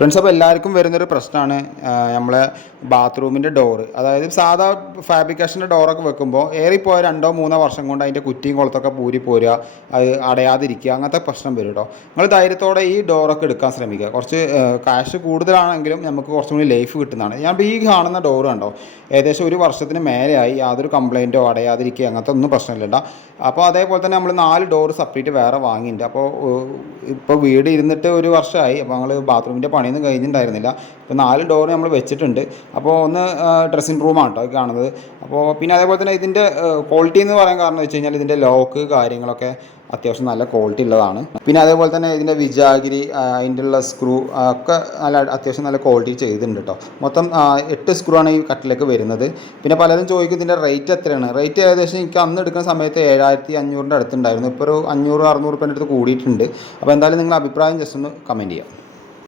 Friends, അപ്പോൾ എല്ലാവർക്കും വരുന്നൊരു പ്രശ്നമാണ് നമ്മളെ ബാത്റൂമിൻ്റെ ഡോറ്. അതായത് സാധാ ഫാബ്രിക്കേഷൻ്റെ ഡോറൊക്കെ വെക്കുമ്പോൾ ഏറിപ്പോയ 2-3 വർഷം കൊണ്ട് അതിൻ്റെ കുറ്റിയും കുളത്തൊക്കെ പൂരി പോരുക, അത് അടയാതിരിക്കുക, അങ്ങനത്തെ പ്രശ്നം വരും കേട്ടോ. നിങ്ങൾ ധൈര്യത്തോടെ ഈ ഡോറൊക്കെ എടുക്കാൻ ശ്രമിക്കുക. കുറച്ച് കാശ് കൂടുതലാണെങ്കിലും നമുക്ക് കുറച്ചും കൂടി ലൈഫ് കിട്ടുന്നതാണ്. ഞാൻ ഈ കാണുന്ന ഡോറ് കണ്ടോ, ഏകദേശം 1 വർഷത്തിന് മേലെയായി, യാതൊരു കംപ്ലയിൻറ്റോ അടയാതിരിക്കുക അങ്ങനത്തെ ഒന്നും പ്രശ്നമില്ല കേട്ടോ. അപ്പോൾ അതേപോലെ തന്നെ നമ്മൾ 4 ഡോറ് സെപ്പറേറ്റ് വേറെ വാങ്ങിയിട്ടുണ്ട്. അപ്പോൾ ഇപ്പോൾ വീട് ഇരുന്നിട്ട് 1 വർഷമായി. അപ്പോൾ ഞങ്ങൾ ബാത്റൂമിൻ്റെ പണിയൊന്നും കഴിഞ്ഞിട്ടുണ്ടായിരുന്നില്ല. ഇപ്പോൾ 4 ഡോർ നമ്മൾ വെച്ചിട്ടുണ്ട്. അപ്പോൾ ഒന്ന് ഡ്രസ്സിംഗ് റൂമാണ് കേട്ടോ കാണുന്നത്. അപ്പോൾ പിന്നെ അതേപോലെ തന്നെ ഇതിൻ്റെ ക്വാളിറ്റി എന്ന് പറയാൻ കാരണം വെച്ച് കഴിഞ്ഞാൽ ഇതിൻ്റെ ലോക്ക് കാര്യങ്ങളൊക്കെ അത്യാവശ്യം നല്ല ക്വാളിറ്റി ഉള്ളതാണ്. പിന്നെ അതേപോലെ തന്നെ ഇതിൻ്റെ വിജാഗിരി, അതിൻ്റെ ഉള്ള സ്ക്രൂ ഒക്കെ അത്യാവശ്യം നല്ല ക്വാളിറ്റി ചെയ്തിട്ടുണ്ട് കേട്ടോ. മൊത്തം 8 സ്ക്രൂ ആണ് ഈ കട്ടിലേക്ക് വരുന്നത്. പിന്നെ പലരും ചോദിക്കും ഇതിൻ്റെ റേറ്റ് എത്രയാണ്. റേറ്റ് ഏകദേശം എനിക്ക് അന്ന് എടുക്കുന്ന സമയത്ത് 7500 അടുത്തുണ്ടായിരുന്നു. ഇപ്പോൾ ഒരു 500-600 രൂപേൻ്റെ അടുത്ത് കൂടിയിട്ടുണ്ട്. അപ്പോൾ എന്തായാലും നിങ്ങൾ അഭിപ്രായം ജസ്റ്റ് ഒന്ന് കമൻറ്റ് ചെയ്യാം.